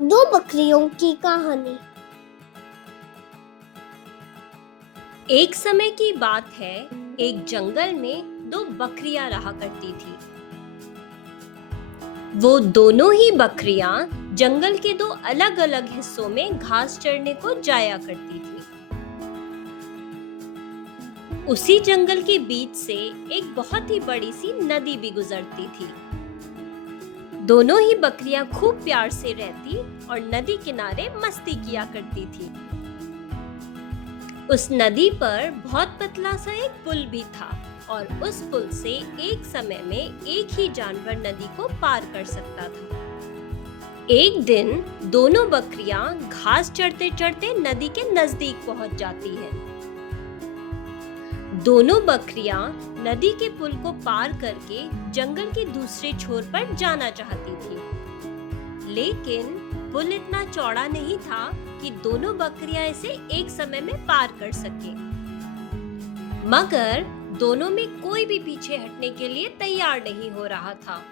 दो बकरियों की कहानी। एक समय की बात है। एक जंगल में दो बकरियां रहा करती थी। वो दोनों ही बकरियां जंगल के दो अलग अलग हिस्सों में घास चरने को जाया करती थी। उसी जंगल के बीच से एक बहुत ही बड़ी सी नदी भी गुजरती थी। दोनों ही बकरियां खूब प्यार से रहती और नदी किनारे मस्ती किया करती थी। उस नदी पर बहुत पतला सा एक पुल भी था और उस पुल से एक समय में एक ही जानवर नदी को पार कर सकता था। एक दिन दोनों बकरियां घास चढ़ते चढ़ते नदी के नजदीक पहुंच जाती है। दोनों बकरियां नदी के पुल को पार करके जंगल के दूसरे छोर पर जाना चाहती थी, लेकिन पुल इतना चौड़ा नहीं था कि दोनों बकरियां इसे एक समय में पार कर सके। मगर दोनों में कोई भी पीछे हटने के लिए तैयार नहीं हो रहा था।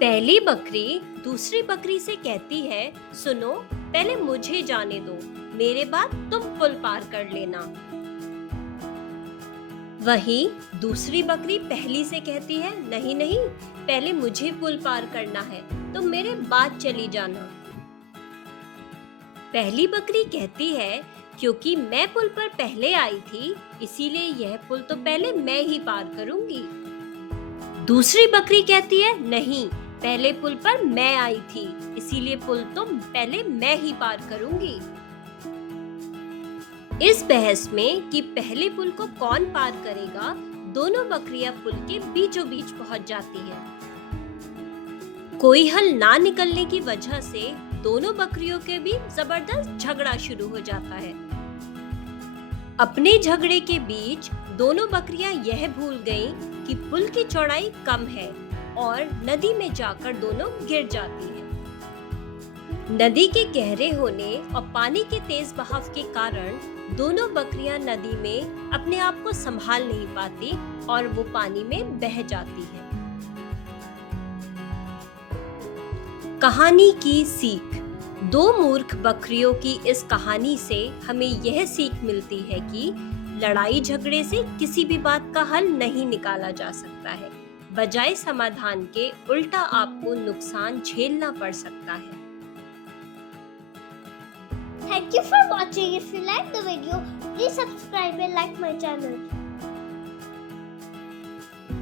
पहली बकरी दूसरी बकरी से कहती है, सुनो, पहले मुझे जाने दो, मेरे बाद तुम पुल पार कर लेना। वहीं दूसरी बकरी पहली से कहती है, नहीं नहीं, पहले मुझे पुल पार करना है, तुम मेरे बाद चली जाना। पहली बकरी कहती है, क्योंकि मैं पुल पर पहले आई थी, इसीलिए यह पुल तो पहले मैं ही पार करूंगी। दूसरी बकरी कहती है, नहीं, पहले पुल पर मैं आई थी, इसीलिए पुल तो पहले मैं ही पार करूंगी। इस बहस में कि पहले पुल को कौन पार करेगा, दोनों बकरियां पुल के बीचों बीच पहुंच जाती हैं। कोई हल ना निकलने की वजह से दोनों बकरियों के बीच जबरदस्त झगड़ा शुरू हो जाता है। अपने झगड़े के बीच दोनों बकरियां यह भूल गईं कि पुल की चौड़ाई कम है और नदी में जाकर दोनों गिर जाती हैं। नदी के गहरे होने और पानी के तेज बहाव के कारण दोनों बकरियां नदी में अपने आप को संभाल नहीं पाती और वो पानी में बह जाती है। कहानी की सीख। दो मूर्ख बकरियों की इस कहानी से हमें यह सीख मिलती है कि लड़ाई झगड़े से किसी भी बात का हल नहीं निकाला जा सकता है। बजाय समाधान के उल्टा आपको नुकसान झेलना पड़ सकता है। Thank you for watching. If you like the video, please subscribe and like my channel.